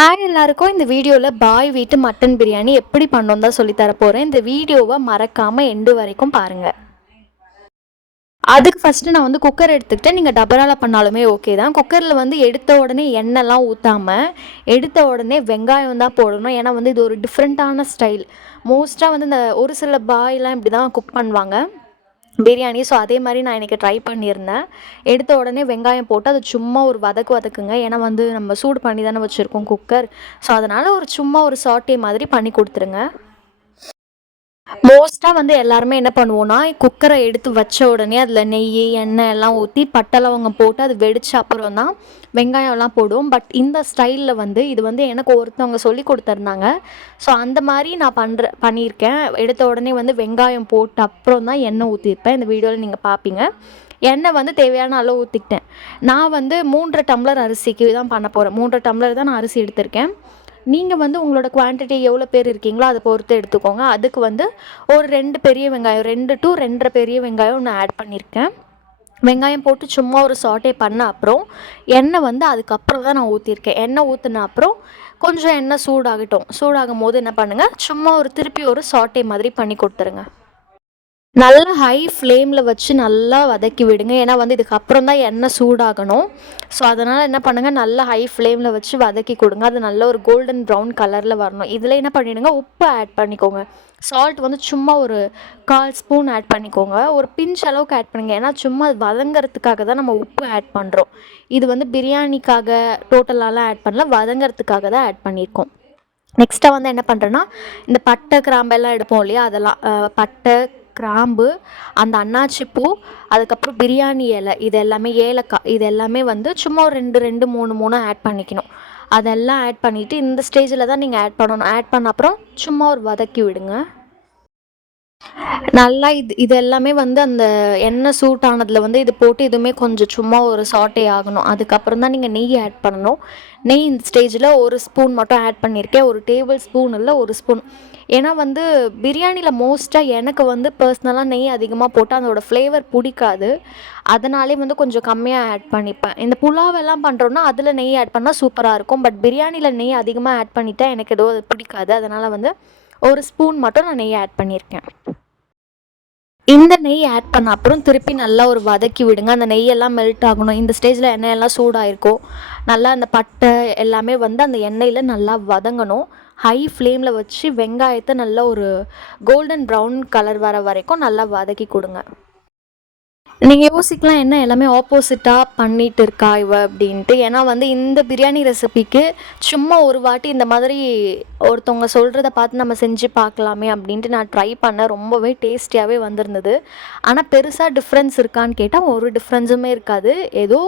Hi எல்லாருக்கும். இந்த வீடியோவில் பாய் வீட்டு மட்டன் பிரியாணி எப்படி பண்ணோம் தான் சொல்லி போகிறேன் இந்த வீடியோவை மறக்காமல் எண்டு வரைக்கும் பாருங்கள் அதுக்கு ஃபஸ்ட்டு நான் வந்து குக்கர் எடுத்துக்கிட்டேன். நீங்கள் டபரால் பண்ணாலுமே ஓகே தான். குக்கரில் வந்து எடுத்த உடனே எண்ணெய்லாம் ஊற்றாமல் எடுத்த உடனே வெங்காயம் தான் போடணும். ஏன்னா வந்து இது ஒரு டிஃப்ரெண்ட்டான ஸ்டைல் மோஸ்ட்டாக வந்து இந்த ஒரு சில பாய்லாம் இப்படி தான் குக் பண்ணுவாங்க. பிரியாணி. ஸோ அதே மாதிரி நான் இன்றைக்கி ட்ரை பண்ணியிருந்தேன். எடுத்த உடனே வெங்காயம் போட்டு அது சும்மா ஒரு வதக்கு வதக்குங்க. ஏன்னா வந்து நம்ம சூடு பண்ணி தானே வச்சுருக்கோம் குக்கர் ஸோ அதனால் ஒரு சும்மா ஒரு சாட்டே மாதிரி பண்ணி கொடுத்துருங்க. மோஸ்ட்டாக வந்து எல்லாருமே என்ன பண்ணுவோன்னா குக்கரை எடுத்து வச்ச உடனே அதில் நெய் எண்ணெய் எல்லாம் ஊற்றி பட்டை லவங்கம் போட்டு அது வெடிச்ச அப்புறம் தான் வெங்காயம்லாம் போடுவோம். பட் இந்த ஸ்டைலில் வந்து இது வந்து எனக்கு ஒருத்தவங்க சொல்லி கொடுத்துருந்தாங்க. ஸோ அந்த மாதிரி நான் பண்ணுற பண்ணியிருக்கேன். எடுத்த உடனே வந்து வெங்காயம் போட்ட அப்புறம் தான் எண்ணெய் ஊற்றிருப்பேன் இந்த வீடியோவில் நீங்கள் பார்ப்பீங்க எண்ணெய் வந்து தேவையான அளவு ஊற்றிக்கிட்டேன் நான் வந்து மூன்றரை டம்ளர் அரிசிக்கு தான் பண்ண போகிறேன் மூன்றரை டம்ளர் தான் நான் அரிசி எடுத்திருக்கேன். நீங்கள் வந்து உங்களோட குவான்டிட்டி எவ்வளோ பேர் இருக்கீங்களோ அதை பொறுத்து எடுத்துக்கோங்க. அதுக்கு வந்து ஒரு ரெண்டு பெரிய வெங்காயம் ரெண்டு டு ரெண்டரை பெரிய வெங்காயம் நான் ஆட் பண்ணியிருக்கேன் வெங்காயம் போட்டு சும்மா ஒரு சாட்டே பண்ண அப்புறம் எண்ணெய் வந்து அதுக்கப்புறம் தான் நான் ஊற்றிருக்கேன் எண்ணெய் ஊற்றின அப்புறம் கொஞ்சம் எண்ணெய் சூடாகட்டும். சூடாகும் போது என்ன பண்ணுங்கள் சும்மா ஒரு திருப்பி ஒரு சாட்டே மாதிரி பண்ணி கொடுத்துருங்க. நல்லா ஹை ஃப்ளேமில் வச்சு நல்லா வதக்கி விடுங்க. ஏன்னா வந்து இதுக்கப்புறம் தான் எண்ணெய் சூடாகணும். ஸோ அதனால் என்ன பண்ணுங்கள் நல்லா ஹை ஃப்ளேமில் வச்சு வதக்கி கொடுங்க. அது நல்ல ஒரு கோல்டன் ப்ரௌன் கலரில் வரணும். இதில் என்ன பண்ணிவிடுங்க உப்பு ஆட் பண்ணிக்கோங்க. சால்ட் வந்து சும்மா ஒரு கால் ஸ்பூன் ஆட் பண்ணிக்கோங்க. ஒரு பிஞ்ச் அளவுக்கு ஆட் பண்ணுங்கள் ஏன்னா சும்மா வதங்கிறதுக்காக தான் நம்ம உப்பு ஆட் பண்ணுறோம் இது வந்து பிரியாணிக்காக டோட்டலாலாம் ஆட் பண்ணல. வதங்கிறதுக்காக தான் ஆட் பண்ணியிருக்கோம். நெக்ஸ்ட்டாக வந்து என்ன பண்ணுறேன்னா இந்த பட்டை கிராம்பெல்லாம் எடுப்போம் இல்லையா? அதெல்லாம் பட்டை கிராம்பு அந்த அன்னாச்சி பூ அதுக்கப்புறம் பிரியாணி இலை இது எல்லாமே ஏலக்காய் இது எல்லாமே வந்து சும்மா ஒரு ரெண்டு ரெண்டு மூணு மூணு ஆட் பண்ணிக்கணும். அதெல்லாம் ஆட் பண்ணிவிட்டு இந்த ஸ்டேஜில் தான் நீங்கள் ஆட் பண்ணணும். ஆட் பண்ண அப்புறம் சும்மா ஒரு வதக்கி விடுங்க. நல்லா இது இது எல்லாமே வந்து அந்த எண்ணெய் சூட் ஆனதில் வந்து இது போட்டு இதுவுமே கொஞ்சம் சும்மா ஒரு சாட்டே ஆகணும். அதுக்கப்புறம் தான் நீங்கள் நெய் ஆட் பண்ணணும். நெய் இந்த ஸ்டேஜில் ஒரு ஸ்பூன் மட்டும் ஆட் பண்ணியிருக்கேன் ஒரு டேபிள் ஸ்பூன் இல்லை ஒரு ஸ்பூன் ஏன்னா வந்து பிரியாணியில் மோஸ்ட்டாக எனக்கு வந்து பர்சனலாக நெய் அதிகமாக போட்டால் அதோடய ஃப்ளேவர் பிடிக்காது. அதனாலே வந்து கொஞ்சம் கம்மியாக ஆட் பண்ணிப்பேன். இந்த புலாவெல்லாம் பண்ணுறோன்னா அதில் நெய் ஆட் பண்ணால் சூப்பராக இருக்கும். பட் பிரியாணியில் நெய் அதிகமாக ஆட் பண்ணிட்டால் எனக்கு ஏதோ அது பிடிக்காது. அதனால் வந்து ஒரு ஸ்பூன் மட்டும் நான் நெய் ஆட் பண்ணியிருக்கேன் இந்த நெய் ஆட் பண்ண அப்புறம் திருப்பி நல்லா ஒரு வதக்கி விடுங்க. அந்த நெய்யெல்லாம் மெல்ட் ஆகணும். இந்த ஸ்டேஜில் எண்ணெயெல்லாம் சூடாயிருக்கும். நல்லா அந்த பட்டை எல்லாமே வந்து அந்த எண்ணெயில் நல்லா வதங்கணும். ஹை ஃப்ளேமில் வச்சு வெங்காயத்தை நல்லா ஒரு கோல்டன் ப்ரௌன் கலர் வர வரைக்கும் நல்லா வதக்கி கொடுங்க. நீங்கள் யோசிக்கலாம் என்ன எல்லாமே ஆப்போசிட்டாக பண்ணிகிட்டு இருக்கா இவ அப்படின்ட்டு. ஏன்னா வந்து இந்த பிரியாணி ரெசிபிக்கு சும்மா ஒரு வாட்டி இந்த மாதிரி ஒருத்தவங்க சொல்கிறத பார்த்து நம்ம செஞ்சு பார்க்கலாமே அப்படின்ட்டு நான் ட்ரை பண்ணேன் ரொம்பவே டேஸ்டியாகவே வந்திருந்தது. ஆனால் பெருசாக டிஃப்ரென்ஸ் இருக்கான்னு கேட்டால் ஒரு டிஃப்ரென்ஸுமே இருக்காது. ஏதோ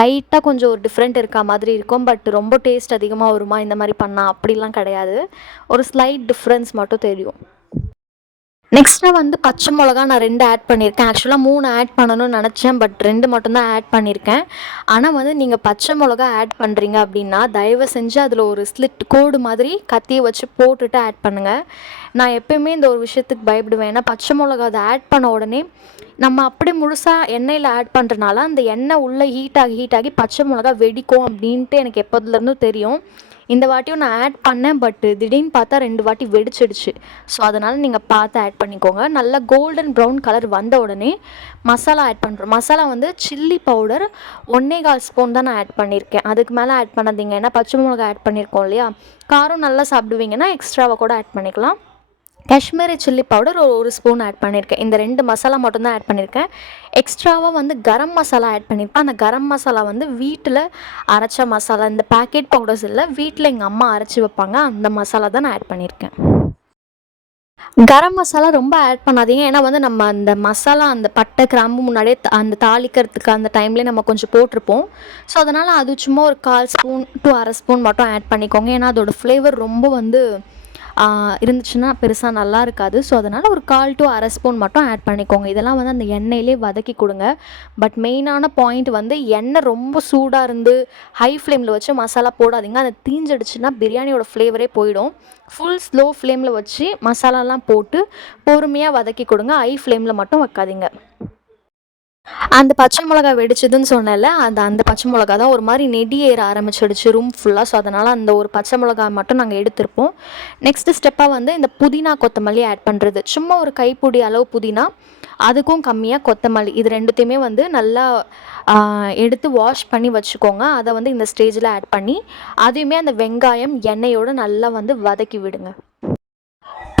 லைட்டாக கொஞ்சம் ஒரு டிஃப்ரெண்ட் இருக்கா மாதிரி இருக்கும். பட் ரொம்ப டேஸ்ட் அதிகமாக வருமா இந்த மாதிரி பண்ணால் அப்படிலாம் கிடையாது. ஒரு ஸ்லைட் டிஃப்ரென்ஸ் மட்டும் தெரியும். நெக்ஸ்ட்டாக வந்து பச்சை மிளகா நான் ரெண்டு ஆட் பண்ணியிருக்கேன். ஆக்சுவலாக மூணு ஆட் பண்ணணும்னு நினச்சேன் பட் ரெண்டு மட்டும்தான் ஆட் பண்ணியிருக்கேன். ஆனால் வந்து நீங்கள் பச்சை மிளகா ஆட் பண்ணுறீங்க அப்படின்னா தயவு செஞ்சு அதில் ஒரு ஸ்லிட் கோடு மாதிரி கத்தியை வச்சு போட்டுட்டு ஆட் பண்ணுங்கள் நான் எப்பயுமே இந்த ஒரு விஷயத்துக்கு பயப்படுவேன். ஏன்னா பச்சை மிளகா அதை ஆட் பண்ண உடனே நம்ம அப்படி முழுசாக எண்ணெயில் ஆட் பண்ணுறனால அந்த எண்ணெய் உள்ளே ஹீட் ஆகி ஹீட் ஆகி பச்சை மிளகா வெடிக்கும் அப்படின்ட்டு எனக்கு எப்போதுலேருந்தும் தெரியும். இந்த வாட்டியும் நான் ஆட் பண்ணேன் பட்டு திடீர்னு பார்த்தா ரெண்டு வாட்டி வெடிச்சிடுச்சு. ஸோ அதனால் நீங்கள் பார்த்து ஆட் பண்ணிக்கோங்க. நல்லா கோல்டன் ப்ரௌன் கலர் வந்த உடனே மசாலா ஆட் பண்ணுறோம் மசாலா வந்து சில்லி பவுடர் ஒன்றே கால் ஸ்பூன் தான் நான் ஆட் பண்ணியிருக்கேன் அதுக்கு மேலே ஆட் பண்ணாதீங்க. ஏன்னா பச்சை மிளகா ஆட் பண்ணியிருக்கோம் இல்லையா? காரம் நல்லா சாப்பிடுவீங்கன்னா எக்ஸ்ட்ராவாக கூட ஆட் பண்ணிக்கலாம். காஷ்மீரி சில்லி பவுடர் ஒரு ஒரு ஸ்பூன் ஆட் பண்ணியிருக்கேன் இந்த ரெண்டு மசாலா மட்டும்தான் ஆட் பண்ணியிருக்கேன் எக்ஸ்ட்ராவாக வந்து கரம் மசாலா ஆட் பண்ணியிருப்பேன் அந்த கரம் மசாலா வந்து வீட்டில் அரைச்ச மசாலா இந்த பேக்கெட் பவுடர்ஸ் இல்லை வீட்டில் எங்கள் அம்மா அரைச்சி வைப்பாங்க. அந்த மசாலா தான் நான் ஆட் பண்ணியிருக்கேன் கரம் மசாலா ரொம்ப ஆட் பண்ணாதீங்க. ஏன்னா வந்து நம்ம அந்த மசாலா அந்த பட்டை கிராம்பு முன்னாடியே அந்த தாளிக்கிறதுக்கு அந்த டைம்லேயே நம்ம கொஞ்சம் போட்டிருப்போம். ஸோ அதனால் அது சும்மா ஒரு கால் ஸ்பூன் டூ அரை ஸ்பூன் மட்டும் ஆட் பண்ணிக்கோங்க. ஏன்னா அதோடய ஃப்ளேவர் ரொம்ப வந்து இருந்துச்சுன்னா பெருசாக நல்லா இருக்காது. ஸோ அதனால் ஒரு கால் டு அரை ஸ்பூன் மட்டும் ஆட் பண்ணிக்கோங்க. இதெல்லாம் வந்து அந்த எண்ணெயிலே வதக்கி கொடுங்க. பட் மெயினான பாயிண்ட் வந்து எண்ணெய் ரொம்ப சூடாக இருந்து ஹை ஃப்ளேமில் வச்சு மசாலா போடாதீங்க. அது தீஞ்சிடுச்சுன்னா பிரியாணியோட ஃப்ளேவரே போயிடும். ஃபுல் ஸ்லோ ஃப்ளேமில் வச்சு மசாலாலாம் போட்டு பொறுமையாக வதக்கி கொடுங்க. ஹை ஃப்ளேமில் மட்டும் வைக்காதீங்க. அந்த பச்சை மிளகா வெடிச்சதுன்னு சொன்னேன்ல அந்த அந்த பச்சை மிளகா தான் ஒரு மாதிரி நெடி ஏற ஆரம்பிச்சிடுச்சு ரூம் ஃபுல்லாக ஸோ அதனால் அந்த ஒரு பச்சை மிளகா மட்டும் நாங்கள் எடுத்திருப்போம். நெக்ஸ்ட் ஸ்டெப்பாக வந்து இந்த புதினா கொத்தமல்லி ஆட் பண்ணுறது சும்மா ஒரு கைப்பிடி அளவு புதினா அதுக்கும் கம்மியாக கொத்தமல்லி. இது ரெண்டுத்தையுமே வந்து நல்லா எடுத்து வாஷ் பண்ணி வச்சுக்கோங்க. அதை வந்து இந்த ஸ்டேஜில் ஆட் பண்ணி அதையுமே அந்த வெங்காயம் எண்ணெயோடு நல்லா வந்து வதக்கி விடுங்க.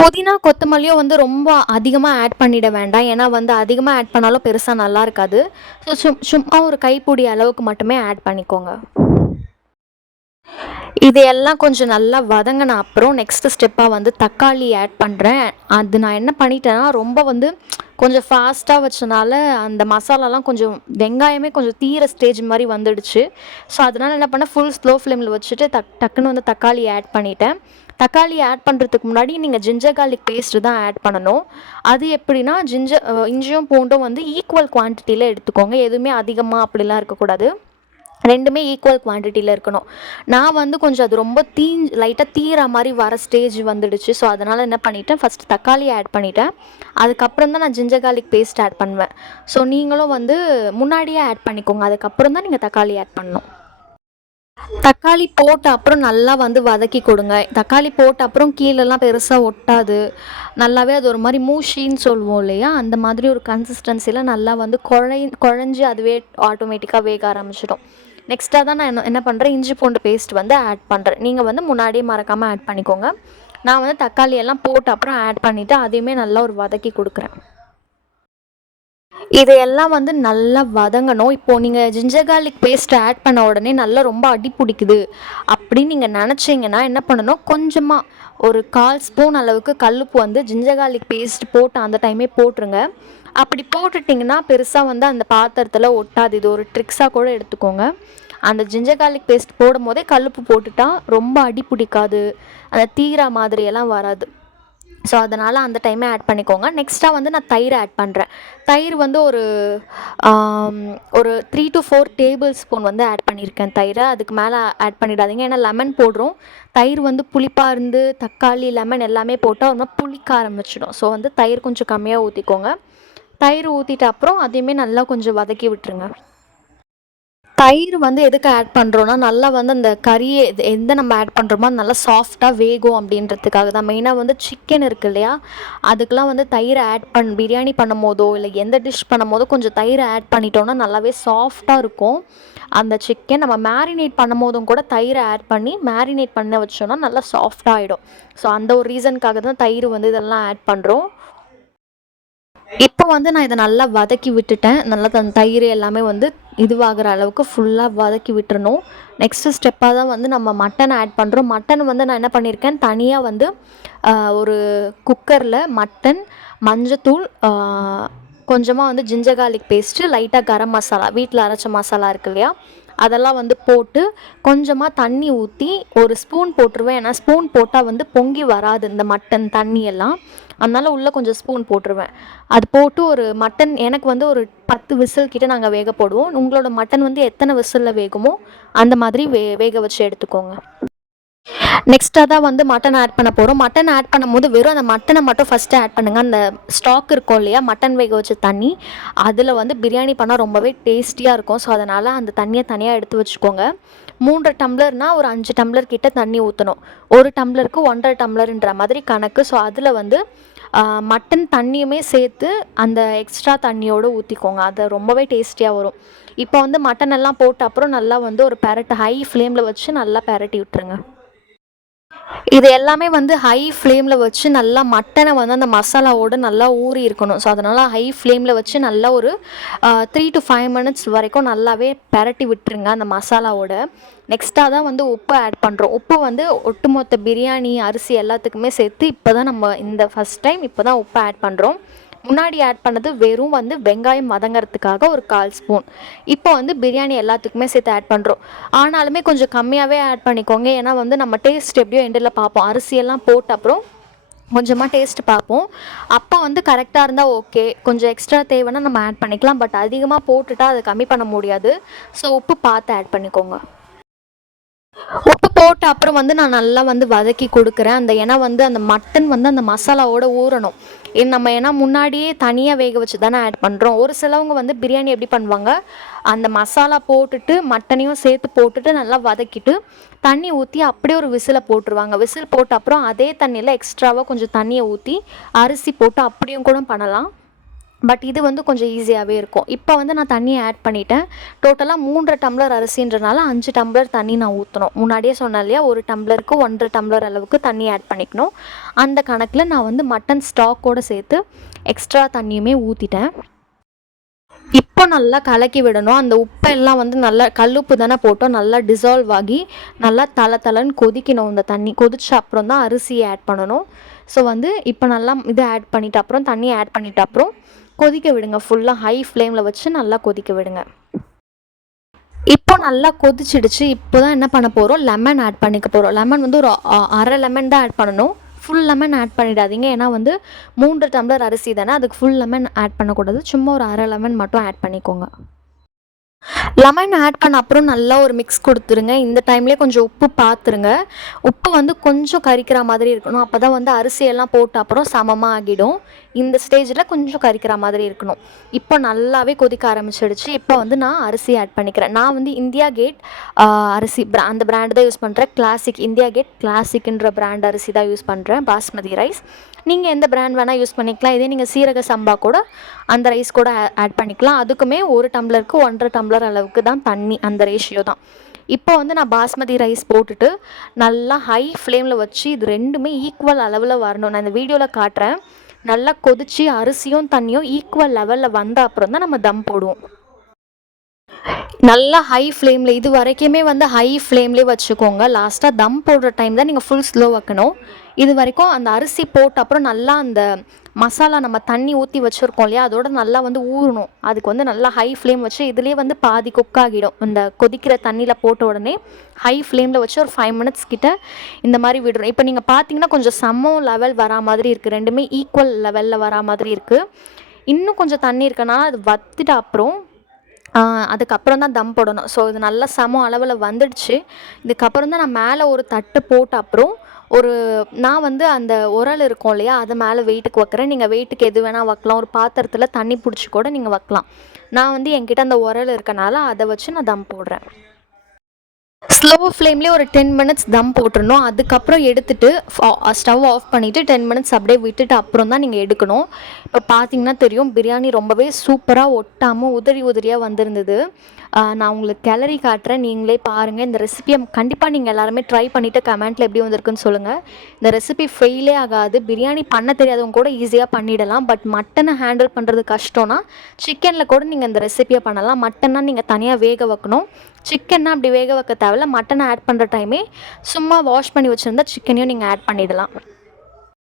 புதினா கொத்தமல்லியும் வந்து ரொம்ப அதிகமாக ஆட் பண்ணிட வேண்டாம். ஏன்னா வந்து அதிகமாக ஆட் பண்ணாலும் பெருசாக நல்லா இருக்காது. ஸோ சும் சும்மா ஒரு கைப்பிடி அளவுக்கு மட்டுமே ஆட் பண்ணிக்கோங்க. இது எல்லாம் கொஞ்சம் நல்லா வதங்கின அப்புறம் நெக்ஸ்ட் ஸ்டெப்பாக வந்து தக்காளி ஆட் பண்ணுறேன் அது நான் என்ன பண்ணிட்டேன்னா ரொம்ப வந்து கொஞ்சம் ஃபாஸ்ட்டாக வச்சனால அந்த மசாலாலாம் கொஞ்சம் வெங்காயமே கொஞ்சம் தீர ஸ்டேஜ் மாதிரி வந்துடுச்சு. ஸோ அதனால் என்ன பண்ணேன் ஃபுல் ஸ்லோ ஃப்ளேமில் வச்சுட்டு டக் டக்குன்னு வந்து தக்காளி ஆட் பண்ணிட்டேன். தக்காளி ஆட் பண்ணுறதுக்கு முன்னாடி நீங்கள் ஜிஞ்சர் கார்லிக் பேஸ்ட்டு தான் ஆட் பண்ணணும். அது எப்படின்னா ஜிஞ்சர் இஞ்சியும் பூண்டும் வந்து ஈக்குவல் குவான்டிட்டியில் எடுத்துக்கோங்க. எதுவுமே அதிகமாக அப்படிலாம் இருக்கக்கூடாது. ரெண்டுமே ஈக்குவல் குவான்டிட்டியில் இருக்கணும். நான் வந்து கொஞ்சம் அது ரொம்ப தீ லைட்டாக தீர மாதிரி வர ஸ்டேஜ் வந்துடுச்சு. ஸோ அதனால் என்ன பண்ணிட்டேன் ஃபஸ்ட் தக்காளி ஆட் பண்ணிட்டேன். அதுக்கப்புறம் தான் நான் ஜிஞ்சர் கார்லிக் பேஸ்ட் ஆட் பண்ணுவேன். ஸோ நீங்களும் வந்து முன்னாடியே ஆட் பண்ணிக்கோங்க. அதுக்கப்புறம் தான் நீங்கள் தக்காளி ஆட் பண்ணணும். தக்காளி போட்ட அப்புறம் நல்லா வந்து வதக்கி கொடுங்க. தக்காளி போட்ட அப்புறம் கீழெல்லாம் பெருசாக ஒட்டாது. நல்லாவே அது ஒரு மாதிரி மூஷின்னு சொல்லுவோம் இல்லையா? அந்த மாதிரி ஒரு கன்சிஸ்டன்சியில் நல்லா வந்து குழை குழஞ்சி அதுவே ஆட்டோமேட்டிக்காக வேக ஆரம்பிச்சிடும். நெக்ஸ்ட்டாக தான் நான் என்ன என்ன பண்ணுறேன் இஞ்சி பூண்டு பேஸ்ட் வந்து ஆட் பண்ணுறேன் நீங்கள் வந்து முன்னாடியே மறக்காமல் ஆட் பண்ணிக்கோங்க. நான் வந்து தக்காளி எல்லாம் போட்ட அப்புறம் ஆட் பண்ணிவிட்டு அதையுமே நல்லா ஒரு வதக்கி கொடுக்குறேன். இதையெல்லாம் வந்து நல்லா வதங்கணும். இப்போது நீங்கள் ஜிஞ்சர் கார்லிக் பேஸ்ட்டை ஆட் பண்ண உடனே நல்லா ரொம்ப அடி பிடிக்குது அப்படின்னு நீங்கள் நினச்சிங்கன்னா என்ன பண்ணணும்? கொஞ்சமாக ஒரு கால் ஸ்பூன் அளவுக்கு கல்லுப்பு வந்து ஜிஞ்சர் கார்லிக் பேஸ்ட் போட்டு அந்த டைமே போட்டுருங்க. அப்படி போட்டுட்டிங்கன்னா பெருசாக வந்து அந்த பாத்திரத்தில் ஒட்டாது. இது ஒரு ட்ரிக்ஸாக கூட எடுத்துக்கோங்க. அந்த ஜிஞ்சர் கார்லிக் பேஸ்ட் போடும் போதே கல்லுப்பு போட்டுட்டா ரொம்ப அடி பிடிக்காது. அந்த தீரா மாதிரியெல்லாம் வராது. ஸோ அதனால் அந்த டைமே ஆட் பண்ணிக்கோங்க. நெக்ஸ்ட்டாக வந்து நான் தயிர் ஆட் பண்ணுறேன் தயிர் வந்து ஒரு ஒரு three to four tablespoon வந்து ஆட் பண்ணியிருக்கேன் தயிரை. அதுக்கு மேலே ஆட் பண்ணிடாதீங்க. ஏன்னா லெமன் போடுறோம். தயிர் வந்து புளிப்பாக இருந்து தக்காளி லெமன் எல்லாமே போட்டால் ஒரு மாதிரி புளிக்க ஆரம்பிச்சிடும். ஸோ வந்து தயிர் கொஞ்சம் கம்மியாக ஊற்றிக்கோங்க தயிர் ஊற்றிட்ட அப்புறம் அதையுமே நல்லா கொஞ்சம் வதக்கி விட்டுருங்க. தயிர் வந்து எதுக்கு ஆட் பண்ணுறோன்னா நல்லா வந்து அந்த கறியை எந்த நம்ம ஆட் பண்ணுறோமோ அது நல்லா சாஃப்டாக வேகும் அப்படின்றதுக்காக தான். மெயினாக வந்து சிக்கன் இருக்கு இல்லையா? அதுக்கெலாம் வந்து தயிர் ஆட் பண் பிரியாணி பண்ணும் போதோ இல்லை எந்த டிஷ் பண்ணும் போதோ கொஞ்சம் தயிரை ஆட் பண்ணிட்டோம்னா நல்லாவே சாஃப்டாக இருக்கும். அந்த சிக்கன் நம்ம மேரினேட் பண்ணும் போதும் கூட தயிரை ஆட் பண்ணி மேரினேட் பண்ண வச்சோன்னா நல்லா சாஃப்டாக ஆகிடும் ஸோ அந்த ஒரு ரீசனுக்காக தான் தயிர் வந்து இதெல்லாம் ஆட் பண்ணுறோம் இப்போ வந்து நான் இதை நல்லா வதக்கி விட்டுட்டேன். நல்லா தன் தயிர் எல்லாமே வந்து இதுவாகிற அளவுக்கு ஃபுல்லாக வதக்கி விட்டுறணும். நெக்ஸ்ட்டு ஸ்டெப்பாக தான் வந்து நம்ம மட்டன் ஆட் பண்ணுறோம் மட்டன் வந்து நான் என்ன பண்ணியிருக்கேன் தனியாக வந்து ஒரு குக்கரில் மட்டன் மஞ்சத்தூள் கொஞ்சமாக வந்து ஜிஞ்சர் கார்லிக் பேஸ்ட்டு லைட்டாக கரம் மசாலா வீட்டில் அரைச்ச மசாலா இருக்கு இல்லையா? அதெல்லாம் வந்து போட்டு கொஞ்சமாக தண்ணி ஊற்றி ஒரு ஸ்பூன் போட்டுருவேன். ஏன்னா ஸ்பூன் போட்டால் வந்து பொங்கி வராது இந்த மட்டன் தண்ணி எல்லாம் உள்ளே கொஞ்சம் ஸ்பூன் போட்டுருவேன். அது போட்டு ஒரு மட்டன் எனக்கு வந்து ஒரு பத்து விசில் கிட்ட நாங்கள் வேக போடுவோம். உங்களோட மட்டன் வந்து எத்தனை விசிலில் வேகுமோ அந்த மாதிரி வே வேக வச்சு எடுத்துக்கோங்க. நெக்ஸ்ட்டாக தான் வந்து மட்டன் ஆட் பண்ண போகிறோம் மட்டன் ஆட் பண்ணும்போது வெறும் அந்த மட்டனை மட்டும் ஃபஸ்ட்டு ஆட் பண்ணுங்கள் அந்த ஸ்டாக் இருக்கும் இல்லையா? மட்டன் வேக வச்ச தண்ணி. அதில் வந்து பிரியாணி பண்ணால் ரொம்பவே டேஸ்டியாக இருக்கும். ஸோ அதனால் அந்த தண்ணியை தனியாக எடுத்து வச்சுக்கோங்க. மூன்று டம்ளர்னால் ஒரு அஞ்சு டம்ளர் கிட்ட தண்ணி ஊற்றணும் ஒரு டம்ளருக்கு ஒன்றரை டம்ளர்ன்ற மாதிரி கணக்கு. ஸோ அதில் வந்து மட்டன் தண்ணியுமே சேர்த்து அந்த எக்ஸ்ட்ரா தண்ணியோடு ஊற்றிக்கோங்க அது ரொம்பவே டேஸ்டியாக வரும். இப்போ வந்து மட்டன் எல்லாம் போட்ட அப்புறம் நல்லா வந்து ஒரு பெரட்டு ஹை ஃப்ளேமில் வச்சு நல்லா பேரட்டி விட்டுருங்க. இது எல்லாமே வந்து ஹை ஃப்ளேமில் வச்சு நல்லா மட்டனை வந்து அந்த மசாலாவோடு நல்லா ஊறி இருக்கணும். ஸோ அதனால் ஹை ஃப்ளேமில் வச்சு நல்லா ஒரு த்ரீ டு ஃபைவ் மினிட்ஸ் வரைக்கும் நல்லாவே பரட்டி விட்டுருங்க அந்த மசாலாவோட. நெக்ஸ்ட்டாக தான் வந்து உப்பு ஆட் பண்ணுறோம் உப்பு வந்து ஒட்டுமொத்த பிரியாணி அரிசி எல்லாத்துக்குமே சேர்த்து இப்போ தான் நம்ம இந்த ஃபஸ்ட் டைம் இப்போ தான் உப்பு ஆட் பண்ணுறோம் முன்னாடி ஆட் பண்ணது வெறும் வந்து வெங்காயம் வதங்கிறதுக்காக ஒரு கால் ஸ்பூன் இப்போ வந்து பிரியாணி எல்லாத்துக்குமே சேர்த்து ஆட் பண்ணுறோம் ஆனாலுமே கொஞ்சம் கம்மியாகவே ஆட் பண்ணிக்கோங்க. ஏன்னா வந்து நம்ம டேஸ்ட் எப்படியோ எண்டில் பார்ப்போம். அரிசியெல்லாம் போட்ட அப்புறம் கொஞ்சமாக டேஸ்ட் பார்ப்போம். அப்போ வந்து கரெக்டாக இருந்தால் ஓகே கொஞ்சம் எக்ஸ்ட்ரா தேவைன்னா நம்ம ஆட் பண்ணிக்கலாம். பட் அதிகமாக போட்டுட்டால் அதை கம்மி பண்ண முடியாது. ஸோ உப்பு பார்த்து ஆட் பண்ணிக்கோங்க. உப்பு போட்ட அப்புறம் வந்து நான் நல்லா வந்து வதக்கி கொடுக்குறேன். அந்த ஏன்னா வந்து அந்த மட்டன் வந்து அந்த மசாலாவோட ஊறணும். நம்ம ஏன்னா முன்னாடியே தனியாக வேக வச்சு தானே ஆட் பண்ணுறோம் ஒரு சிலவங்க வந்து பிரியாணி எப்படி பண்ணுவாங்க? அந்த மசாலா போட்டுட்டு மட்டனையும் சேர்த்து போட்டுட்டு நல்லா வதக்கிட்டு தண்ணி ஊற்றி அப்படியே ஒரு விசிலை போட்டுருவாங்க. விசில் போட்ட அப்புறம் அதே தண்ணியில் எக்ஸ்ட்ராவாக கொஞ்சம் தண்ணியை ஊற்றி அரிசி போட்டு அப்படியும் கூட பண்ணலாம். பட் இது வந்து கொஞ்சம் ஈஸியாகவே இருக்கும். இப்போ வந்து நான் தண்ணியை ஆட் பண்ணிட்டேன். டோட்டலாக மூன்றரை டம்ளர் அரிசின்றனால அஞ்சு டம்ளர் தண்ணி நான் ஊற்றணும் முன்னாடியே சொன்னேன் இல்லையா ஒரு டம்ளருக்கு ஒன்றரை டம்ளர் அளவுக்கு தண்ணி ஆட் பண்ணிக்கணும். அந்த கணக்கில் நான் வந்து மட்டன் ஸ்டாக்கோடு சேர்த்து எக்ஸ்ட்ரா தண்ணியுமே ஊற்றிட்டேன் இப்போ நல்லா கலக்கி விடணும். அந்த உப்பெல்லாம் வந்து நல்லா கல்லுப்பு தானே போட்டோம். நல்லா டிசால்வ் ஆகி நல்லா தலை தலைன்னு கொதிக்கணும் இந்த தண்ணி. கொதிச்ச அப்புறம் தான் அரிசியை ஆட் பண்ணணும். ஸோ வந்து இப்போ நல்லா இது ஆட் பண்ணிட்ட அப்புறம் தண்ணியை ஆட் பண்ணிட்ட அப்புறம் கொதிக்க விடுங்க. ஃபுல்லாக ஹை ஃப்ளேமில் வச்சு நல்லா கொதிக்க விடுங்க. இப்போ நல்லா கொதிச்சிடுச்சு. இப்போ தான் என்ன பண்ண போகிறோம் லெமன் ஆட் பண்ணிக்க போகிறோம் லெமன் வந்து ஒரு அரை லெமன் தான் ஆட் பண்ணணும். ஃபுல் லெமன் ஆட் பண்ணிடாதீங்க. ஏன்னா வந்து மூன்று டம்ளர் அரிசி தானே. அதுக்கு ஃபுல் லெமன் ஆட் பண்ணக்கூடாது. சும்மா ஒரு அரை லெமன் மட்டும் ஆட் பண்ணிக்கோங்க. லெமன் ஆட் பண்ண அப்புறம் நல்லா ஒரு மிக்ஸ் கொடுத்துருங்க. இந்த டைம்லேயே கொஞ்சம் உப்பு பார்த்துருங்க உப்பு வந்து கொஞ்சம் கரிக்கிற மாதிரி இருக்கணும். அப்போ தான் வந்து அரிசியெல்லாம் போட்ட அப்புறம் சமமாக ஆகிடும். இந்த ஸ்டேஜில் கொஞ்சம் கரிக்கிற மாதிரி இருக்கணும். இப்போ நல்லாவே கொதிக்க ஆரம்பிச்சிடுச்சு. இப்போ வந்து நான் அரிசி ஆட் பண்ணிக்கிறேன். நான் வந்து இந்தியா கேட் அரிசி ப்ரா அந்த பிராண்டு தான் யூஸ் பண்ணுறேன் கிளாசிக் இந்தியா கேட் கிளாசிக்ன்ற பிராண்ட் அரிசி தான் யூஸ் பண்ணுறேன் பாஸ்மதி ரைஸ் நீங்கள் எந்த பிராண்ட் வேணால் யூஸ் பண்ணிக்கலாம். இதே நீங்கள் சீரக சம்பா கூட அந்த ரைஸ் கூட ஆட் பண்ணிக்கலாம். அதுக்குமே ஒரு டம்ளருக்கு ஒன்றரை டம்ளர் அளவுக்கு தான் தண்ணி அந்த ரேஷியோ தான். இப்போ வந்து நான் பாஸ்மதி ரைஸ் போட்டுட்டு நல்லா ஹை ஃப்ளேமில் வச்சு இது ரெண்டுமே ஈக்குவல் அளவில் வரணும். நான் இந்த வீடியோவில் காட்டுறேன். நல்லா கொதிச்சு அரிசியும் தண்ணியும் ஈக்குவல் லெவலில் வந்த அப்புறம் தான் நம்ம தம் போடுவோம். நல்லா ஹை ஃப்ளேமில் இது வரைக்குமே வந்து ஹை ஃப்ளேம்லேயே வச்சுக்கோங்க. லாஸ்ட்டாக தம் போடுற டைம் தான் நீங்கள் ஃபுல் ஸ்லோ வைக்கணும் இது வரைக்கும் அந்த அரிசி போட்ட அப்புறம் நல்லா அந்த மசாலா நம்ம தண்ணி ஊற்றி வச்சுருக்கோம் இல்லையா? அதோட நல்லா வந்து ஊறணும். அதுக்கு வந்து நல்லா ஹை ஃப்ளேம் வச்சு இதுலேயே வந்து பாதி குக் ஆகிடும். இந்த கொதிக்கிற தண்ணியில் போட்ட உடனே ஹை ஃப்ளேமில் வச்சு ஒரு ஃபைவ் மினிட்ஸ் கிட்ட இந்த மாதிரி விடுறோம் இப்போ நீங்கள் பார்த்தீங்கன்னா கொஞ்சம் சமம் லெவல் வரா மாதிரி இருக்குது ரெண்டுமே ஈக்குவல் லெவலில் வரா மாதிரி இருக்குது இன்னும் கொஞ்சம் தண்ணி இருக்கனால அது வத்திட்ட அப்புறம் அதுக்கப்புறம் தான் தம் போடணும். ஸோ இது நல்லா சம அளவில் வந்துடுச்சு. இதுக்கப்புறம் தான் நான் மேலே ஒரு தட்டு போட்ட அப்புறம் ஒரு நான் வந்து அந்த உரல் இருக்கும் இல்லையா அது மேலே வெயிட்டுக்கு வைக்கிறேன். நீங்கள் வெயிட்டுக்கு எது வேணால் வைக்கலாம். ஒரு பாத்திரத்தில் தண்ணி பிடிச்சி கூட நீங்கள் வைக்கலாம். நான் வந்து என்கிட்ட அந்த உரல் இருக்கனால அதை வச்சு நான் தம் போடுறேன். ஸ்லோ ஃப்ளேம்லேயே ஒரு டென் மினிட்ஸ் தம் போட்டுருணும் அதுக்கப்புறம் எடுத்துட்டு ஸ்டவ் ஆஃப் பண்ணிவிட்டு டென் மினிட்ஸ் அப்படியே விட்டுட்டு அப்புறம் தான் நீங்கள் எடுக்கணும். இப்போ பார்த்தீங்கன்னா தெரியும் பிரியாணி ரொம்பவே சூப்பராக ஒட்டாமல் உதிரி உதறியாக வந்திருந்தது. நான் உங்களுக்கு கேலரி காட்டுறேன். நீங்களே பாருங்கள் இந்த ரெசிபியை கண்டிப்பாக நீங்கள் எல்லாருமே ட்ரை பண்ணிவிட்டு கமெண்ட்டில் எப்படி வந்திருக்குன்னு சொல்லுங்கள் இந்த ரெசிபி ஃபெயிலே ஆகாது. பிரியாணி பண்ண தெரியாதவங்க கூட ஈஸியாக பண்ணிடலாம். பட் மட்டனை ஹேண்டில் பண்ணுறது கஷ்டம்னா சிக்கனில் கூட நீங்கள் இந்த ரெசிபியை பண்ணலாம். மட்டன்னா நீங்கள் தனியாக வேக வைக்கணும். சிக்கன்னா அப்படி வேக வைக்க தேவையில்ல மட்டனை ஆட் பண்ணுற டைமே சும்மா வாஷ் பண்ணி வச்சுருந்தா சிக்கனையும் நீங்கள் ஆட் பண்ணிடலாம்.